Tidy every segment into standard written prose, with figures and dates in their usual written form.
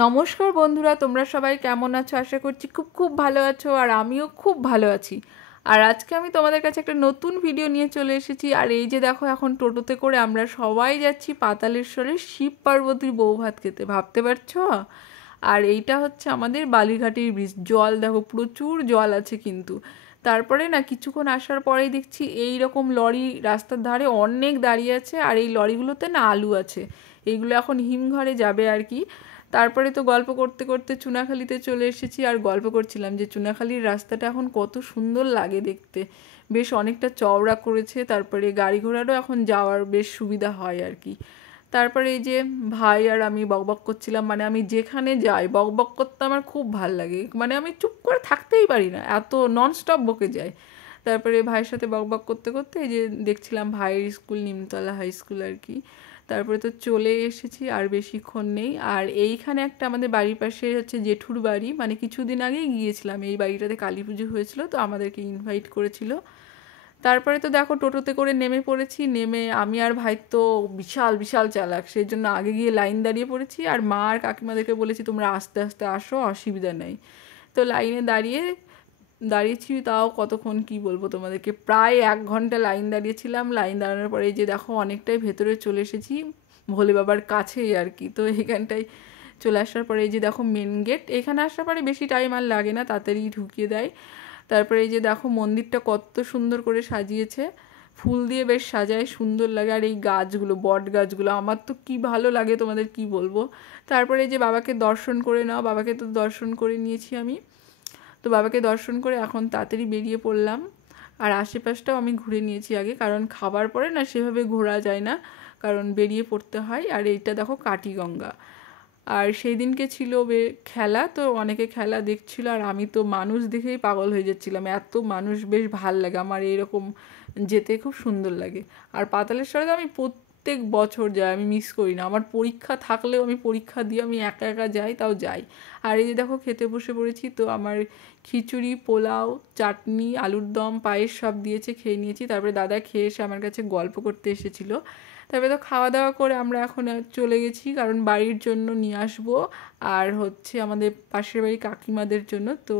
নমস্কার বন্ধুরা, তোমরা সবাই কেমন আছো? আশা করছি খুব খুব ভালো আছো, আর আমিও খুব ভালো আছি। আর আজকে আমি তোমাদের কাছে একটা নতুন ভিডিও নিয়ে চলে এসেছি। আর এই যে দেখো, এখন টোটোতে করে আমরা সবাই যাচ্ছি পাতালেশ্বরের শিব পার্বতীর বৌভাত খেতে, ভাবতে পারছো? আর এইটা হচ্ছে আমাদের বালিঘাটের ব্রিজ। জল দেখো, প্রচুর জল আছে কিন্তু। তারপরে না কিছুক্ষণ আসার পরেই দেখছি এই রকম লরি রাস্তার ধারে অনেক দাঁড়িয়ে আছে, আর এই লরিগুলোতে না আলু আছে। এইগুলো এখন হিমঘরে যাবে আর কি। তারপরে তো গল্প করতে করতে চুনাখালিতে চলে এসেছি, আর গল্প করছিলাম যে চুনাখালির রাস্তাটা এখন কত সুন্দর লাগে দেখতে। বেশ অনেকটা চওড়া করেছে, তারপরে গাড়ি ঘোড়ারও এখন যাওয়ার বেশ সুবিধা হয় আর কি। তারপরে এই যে ভাই আর আমি বকবক করছিলাম, মানে আমি যেখানে যাই বকবক করতে আমার খুব ভাল লাগে, মানে আমি চুপ করে থাকতেই পারি না, এত ননস্টপ বকে যায়। তারপরে ভাইয়ের সাথে বকবক করতে করতে এই যে দেখছিলাম ভাইয়ের স্কুল, নিমতলা হাই স্কুল আর কি। তারপরে তো চলে এসেছি, আর বেশিক্ষণ নেই। আর এইখানে একটা আমাদের বাড়ির পাশে হচ্ছে জেঠুর বাড়ি, মানে কিছুদিন আগেই গিয়েছিলাম, এই বাড়িটাতে কালী পুজো হয়েছিল তো আমাদেরকে ইনভাইট করেছিল। তারপরে তো দেখো টোটোতে করে নেমে পড়েছি, নেমে আমি আর ভাই তো বিশাল বিশাল চালাক, সেই জন্য আগে গিয়ে লাইন দাঁড়িয়ে পড়েছি, আর মা আর কাকিমাদেরকে বলেছি তোমরা আস্তে আস্তে আসো, অসুবিধা নেই। তো লাইনে দাঁড়িয়েছি, তাও কতক্ষণ কি বলবো তোমাদেরকে, প্রায় 1 ঘন্টা লাইন দাঁড়িয়েছিলাম। লাইন দাঁড়ানোর পরে এই যে দেখো অনেকটাই ভেতরে চলে এসেছি, ভোলে বাবার কাছেই আর কি। তো এখানটায় চলে আসার পরে এই যে দেখো মেন গেট, এখানে আসার পরে বেশি টাইম আর লাগে না, তাড়াতাড়ি ঢুকিয়ে দেয়। তারপরে এই যে দেখো মন্দিরটা কত সুন্দর করে সাজিয়েছে, ফুল দিয়ে বেশ সাজায়, সুন্দর লাগে। আর এই গাছগুলো, বট গাছগুলো আমার তো কি ভালো লাগে, তোমাদের কি বলবো। তারপরে এই যে বাবাকে দর্শন করে নাও, বাবাকে তো দর্শন করে নিয়েছি আমি। তো বাবাকে দর্শন করে এখন তাড়াতাড়ি বেরিয়ে পড়লাম। আর আশেপাশটাও আমি ঘুরে নিয়েছি আগে, কারণ খাবার পরে না সেভাবে ঘোরা যায় না, কারণ বেরিয়ে পড়তে হয়। আর এইটা দেখো কাটিগঙ্গা। আর সেই দিনকে ছিল খেলা, তো অনেকে খেলা দেখছিল, আর আমি তো মানুষ দেখেই পাগল হয়ে যাচ্ছিলাম, এত মানুষ, বেশ ভাল লাগে আমার এইরকম যেতে, খুব সুন্দর লাগে। আর পাতালেশ্বরে তো আমি প্রত্যেক বছর যাই, আমি মিস করি না, আমার পরীক্ষা থাকলেও আমি পরীক্ষা দিয়ে আমি একা একা যাই, তাও যাই। আর এই যে দেখো খেতে বসে পড়েছি, তো আমার খিচুড়ি, পোলাও, চাটনি, আলুর দম, পায়েস সব দিয়েছে, খেয়ে নিয়েছি। তারপরে দাদা খেয়ে এসে আমার কাছে গল্প করতে এসেছিলো। তারপরে তো খাওয়া দাওয়া করে আমরা এখন চলে গেছি, কারণ বাড়ির জন্য নিয়ে আসবো, আর হচ্ছে আমাদের পাশের বাড়ি কাকিমাদের জন্য তো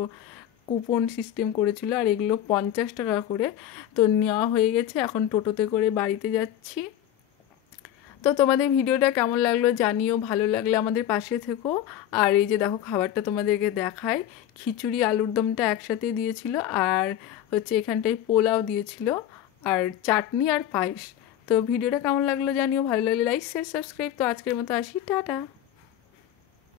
কুপন সিস্টেম করেছিল, আর এগুলো 50 টাকা করে। তো নেওয়া হয়ে গেছে, এখন টোটোতে করে বাড়িতে যাচ্ছি। তো তোমাদের ভিডিওটা কেমন লাগলো জানিও, ভালো লাগলে আমাদের পাশে থেকো। আর এই যে দেখো খাবারটা তোমাদেরকে দেখাই, খিচুড়ি আলুর দমটা একসাথে দিয়েছিল, আর হচ্ছে এখানটায় পোলাও দিয়েছিল, আর চাটনি আর পায়েস। তো ভিডিওটা কেমন লাগলো জানিও, ভালো লাগলে লাইক শেয়ার সাবস্ক্রাইব। তো আজকের মতো আসি, টাটা।